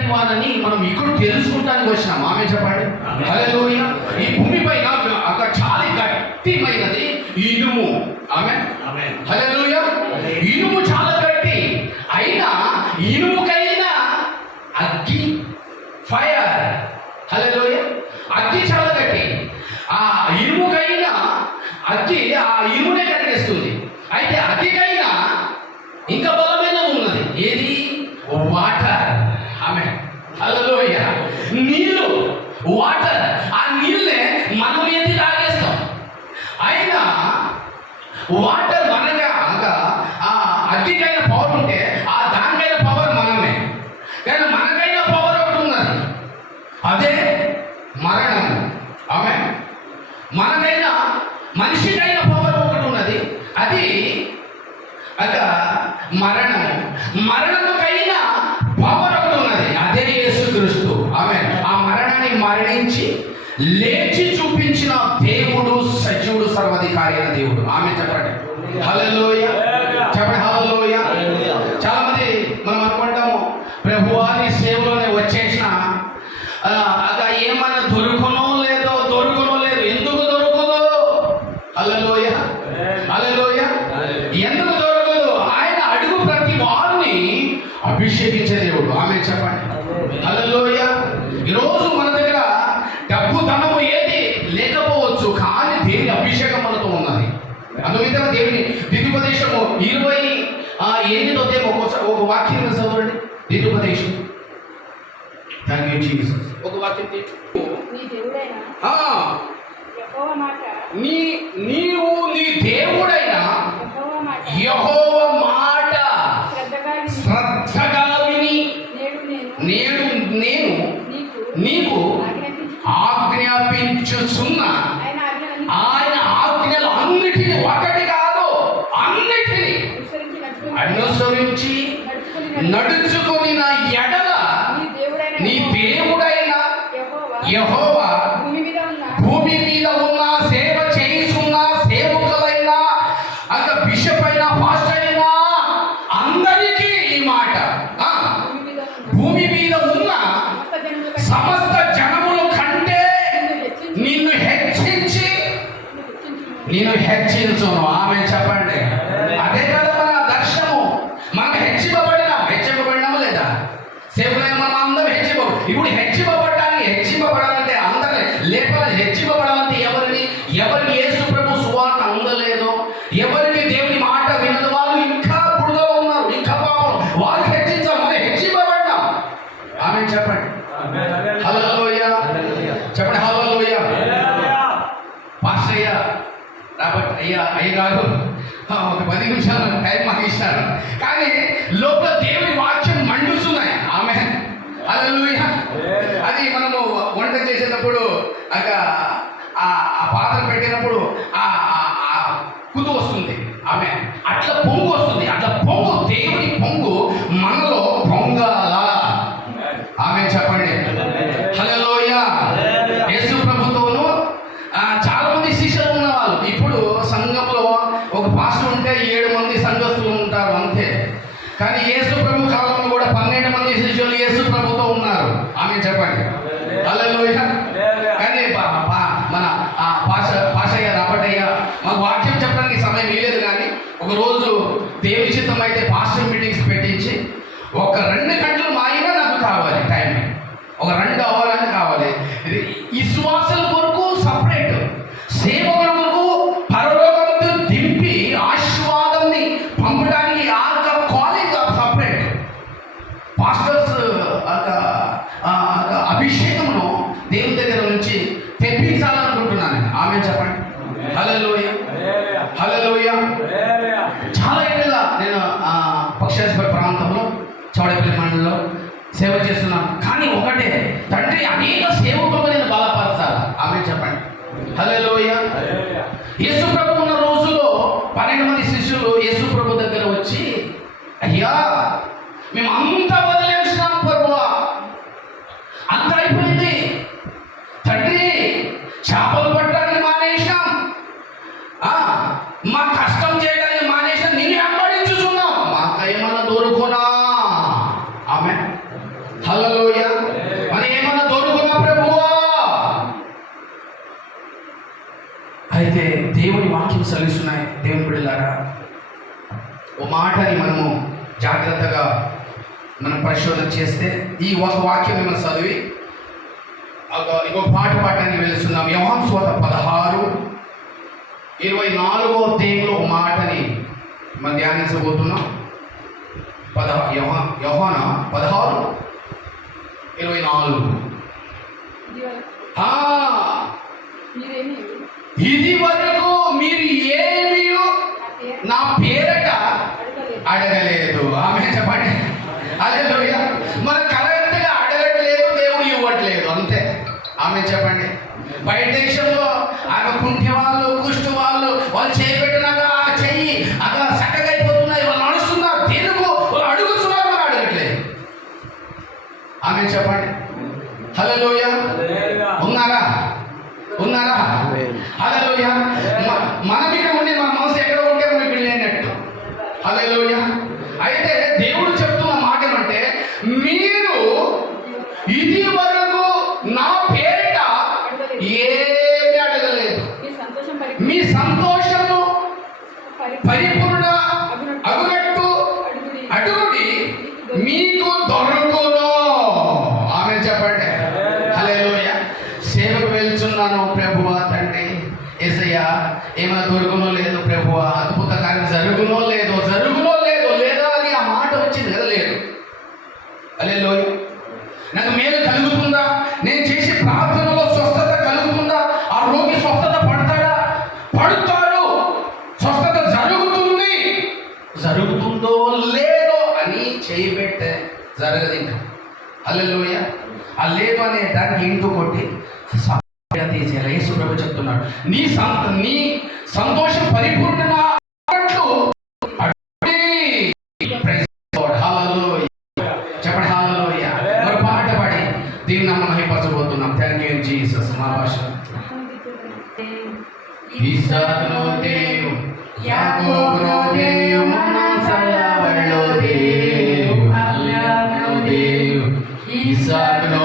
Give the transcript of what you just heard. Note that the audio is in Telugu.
ఎలాంటి వారని మనం ఇక్కడ తెలుసుకుంటానికి వచ్చినాం. ఆమె చెప్పండి హల్లెలూయా. ఈ భూమిపైన ఒక చాలా గట్టిమైనది ఇనుము. ఆమె హల్లెలూయా. ఇనుము చాలా గట్టి, అయినా ఇనుముకైనా అగ్గి, ఫైర్, హల్లెలూయా, అగ్గి చాలా గట్టి. ఆ ఇనుముకైనా అగ్గి ఆ ఇనుమునే కరిగేస్తుంది. అయితే అగ్గికైనా ఇంకా బలమైన ఉన్నది, ఏది? వాటర్. ఆమె హల్లెలూయా. నీళ్ళు, వాటర్. ఆ నీళ్ళే మనం ఏది తాగేస్తాం. అయినా వాటర్ మనగా ఆ అగ్గికైనా పవర్ ఉంటే ఆ దానికైనా పవర్ మనమే. కానీ మనకైనా పవర్ ఒకటి ఉన్నది, అదే మరణం. ఆమె మనకైనా మనిషికైనా పవర్ ఒకటి ఉన్నది, అది మరణం. మరణముకైనా పవర్ ఒకటి ఉన్నది, అదే యేసుక్రీస్తు. ఆమె ఆ మరణాన్ని మరణించి లేచి చూపించిన దేవుడు, సజీవుడు, సర్వాధికారి అయిన దేవుడు. ఆమె చెప్పండి హల్లెలూయా. చెప్పండి హల్లెలూయా. చాలా మంది మనం అనుకుంటాము ప్రభువారి సేవలోనే వచ్చేసిన ఏమన్నా దొరుకునో లేదో, ఎందుకు దొరుకుదో? హల్లెలూయా హల్లెలూయా. ఎందుకు దొరకదు? ఆయన అడుగు ప్రతి వారిని అభిషేకించే దేవుడు. ఆమె చెప్పండి హల్లెలూయా. ఈరోజు మన దగ్గర డబ్బు, ధనము ఏది లేకపోవచ్చు, కానీ దేవుని అభిషేకం మనతో ఉన్నది. అందుమిత దేవుని ద్వితీయోపదేశము 28వ అధ్యాయం ఒక వాక్యం చదవండి. ద్వితీయోపదేశం. Thank you Jesus. ఒక వాక్యం నీవు నీ దేవుడైన యెహోవా మాట శ్రద్ధగా విని నేను నీకు ఆజ్ఞాపించుచున్న ఆయన ఆజ్ఞలు అన్నిటిని, ఒకటి కాదు అన్నిటిని అనుసరించి నడుచుకొని నా ఎడల నీ దేవుడైన యెహోవా భూమి మీద ఉన్న సేవ చేస్తున్న సేవకులైన బిషప్ అయినా పాస్టర్ అయినా అందరికీ ఈ మాట, భూమి మీద ఉన్న సమస్త జనముల కంటే నిన్ను హెచ్చించును. ఆమె చెప్పండి. అదే కదా మన దర్శనము. మనకు హెచ్చింపబడినాము లేదా? సేవలైన మనం అందరం ఇప్పుడు హెచ్చింపబడాలంటే అందరినీ లేపాలి. హెచ్చింపబడాలంటే ఎవరికి యేసు ప్రభు సువార్త అందలేదో, ఎవరికి దేవుని మాట వినదు, వాళ్ళు ఇంకా బురదలో ఉన్నారు, ఇంకా పాపం, వాళ్ళు హెచ్చించాలి. మనం హెచ్చింపబడ్డాం. ఆమె చెప్పండి హల్లెలూయా. చెప్పండి హల్లెలూయా. పాస్టర్ అయ్యగారు ఒక 10 నిమిషాలు టైం మాకు ఇస్తారు, కానీ లోపల దేవుని వాక్యం మండుస్తున్నాయి. ఆమె హల్లెలూయా. అది మనము వంట చేసేటప్పుడు ఆ పాత్ర పెట్టినప్పుడు కుదు వస్తుంది. ఆమె అట్లా పొంగు వస్తుంది. అట్లా పొంగు, దేవుని పొంగు మనలో పొంగాల. ఆమె చెప్పండి హల్లెలూయా. యేసు ప్రభుతోను చాలా మంది శిష్యులు ఉన్నవాళ్ళు. ఇప్పుడు సంఘంలో ఒక పాస్టర్ ఉంటే 7 మంది సంఘస్థులు ఉంటారు అంతే. కానీ యేసు ప్రభు కాలంలో కూడా 12 మంది శిష్యులు యేసు ప్రభుతో ఉన్నారు. ఆమె చెప్పండి హల్లెలూయా. కానీ మన పాషయ్య రాబట్టయ్య మాకు వాక్యం చెప్పడానికి సమయం లేదు, కానీ ఒకరోజు దేవుని చిత్తం అయితే పాస్టర్ మీటింగ్స్ పెట్టించి ఒక 2 గంటలు మాయినా నాకు కావాలి టైం, ఒక 2 అవర్లు కావాలి. విశ్వాసాల కొరకు సపరేట్, సేవకుల కొరకు పరలోకముకు దింపి ఆశీర్వాదాన్ని పంపడానికి కాలేజ్ సపరేట్. పాస్టర్స్ అభిషేకమును దేవుని దగ్గర నుంచి తెప్పించాలనుకుంటున్నాను. ఆమె చెప్పండి హల్లెలూయా హల్లెలూయా. చాలా ఏళ్ళ నేను పక్షాధిపతి ప్రాంతంలో చౌడపల్లి మండలంలో సేవ చేస్తున్నాను. కానీ ఒకటే, తండ్రి అనేక సేవకులు నేను బలపరచాలి. ఆమె చెప్పండి హల్లెలూయా. యేసు ప్రభు ఉన్న రోజులో 12 మంది శిష్యులు యేసు ప్రభు దగ్గర వచ్చి, అయ్యా మేము అంతా వదిలేసినాం ప్రభువా, అంత అయిపోయింది తండ్రి, చేపలు పట్టడానికి మానేసినాం, మా కష్టం చేయడానికి మానేసినాం, నిన్ను వెంబడించుతున్నాం, మాకు ఏమన్నా దొరుకునా? ఆమె హల్లెలూయా. హల్లెలూయా. మన ఏమన్నా దొరుకునా ప్రభువా? అయితే దేవుని వాక్యం సలిస్తున్నాయి. దేవుని బిడ్డలారా, ఓ మాటని మనము జాగ్రత్తగా మనం పరిశోధన చేస్తే ఈ ఒక వాక్యం మనం చదివి ఇంకో పాట పాడడానికి వెళ్తున్నాం. యోహాను సువార్త 16:24 అధ్యాయంలో ఒక మాటని మనం ధ్యానించబోతున్నాం. యోహాను 16:24. ఇది వరకు మీరు ఏమీ నా పేరట అడగలేదు. ఆమె చెప్పండి. హల్లెలూయా. మనం కరెక్ట్గా అడగట్లేదు, దేవుడు ఇవ్వట్లేదు, అంతే. ఆమె చెప్పండి. బయట దేశంలో కుంటి వాళ్ళు, కుష్టి వాళ్ళు చేపెట్టినాక ఆ చెయ్యి అక్కడ చక్కగా అయిపోతున్నాయి, వాళ్ళు నడుస్తున్నారు, తెలుగు వాళ్ళు అడుగుతున్నారు, మనం అడగట్లేదు. ఆమె చెప్పండి. హల్లెలూయా. ఉన్నారా? హల్లెలూయా. మనం ఇక్కడ ఉండి మన మనసు ఎక్కడ ఉంటే మనం ఇక్కడ లేనట్టు. హల్లెలూయా. అయితే దేవుడు చెప్తున్న మాట ఏమంటే, మీరు ఇది వరకు నా పేరిట ఏమీ అడగలేదు, మీ సంతోషము పరిపూర్ణ అగునట్టు అడుగుడి, మీకు దొరుకును. ఆమె చెప్పండి. హల్లెలూయా. సేవకు వెళ్తున్నాను ప్రభువా, తండ్రి యేసయ్యా, ఏమైనా దొరుకునో లేదు ప్రభువా, అద్భుత కార్యం జరుగునో లేదో లేదా అని ఆ మాట వచ్చింది కదా, లేదు. హల్లెలూయా. నాకు మేలు కలుగుతుందా? నేను చేసే ప్రార్థనలో స్వస్థత కలుగుతుందా? ఆ రోగి స్వస్థత పడతాడు, స్వస్థత జరుగుతుందో లేదో అని చేయబెట్టే జరగదు ఇంకా. హల్లెలూయా. ఆ లేదు అనే దానికి ఇంటూ కొట్టి తీసేయాలి. యేసు ప్రభు చెప్తున్నాడు, నీ సంతోషం పరిపూర్ణంగా చెప్పండి. హల్లెలూయా. మరి పాట పాడి దీన్ని మనం మహిమపరచబోతున్నాం. Thank you Jesus. మా భాష ఇస్సాకును దేవు, యాకోబును దేవు, మనసలవళ్ళో దేవు, అల్లాను దేవు, ఇస్సాకును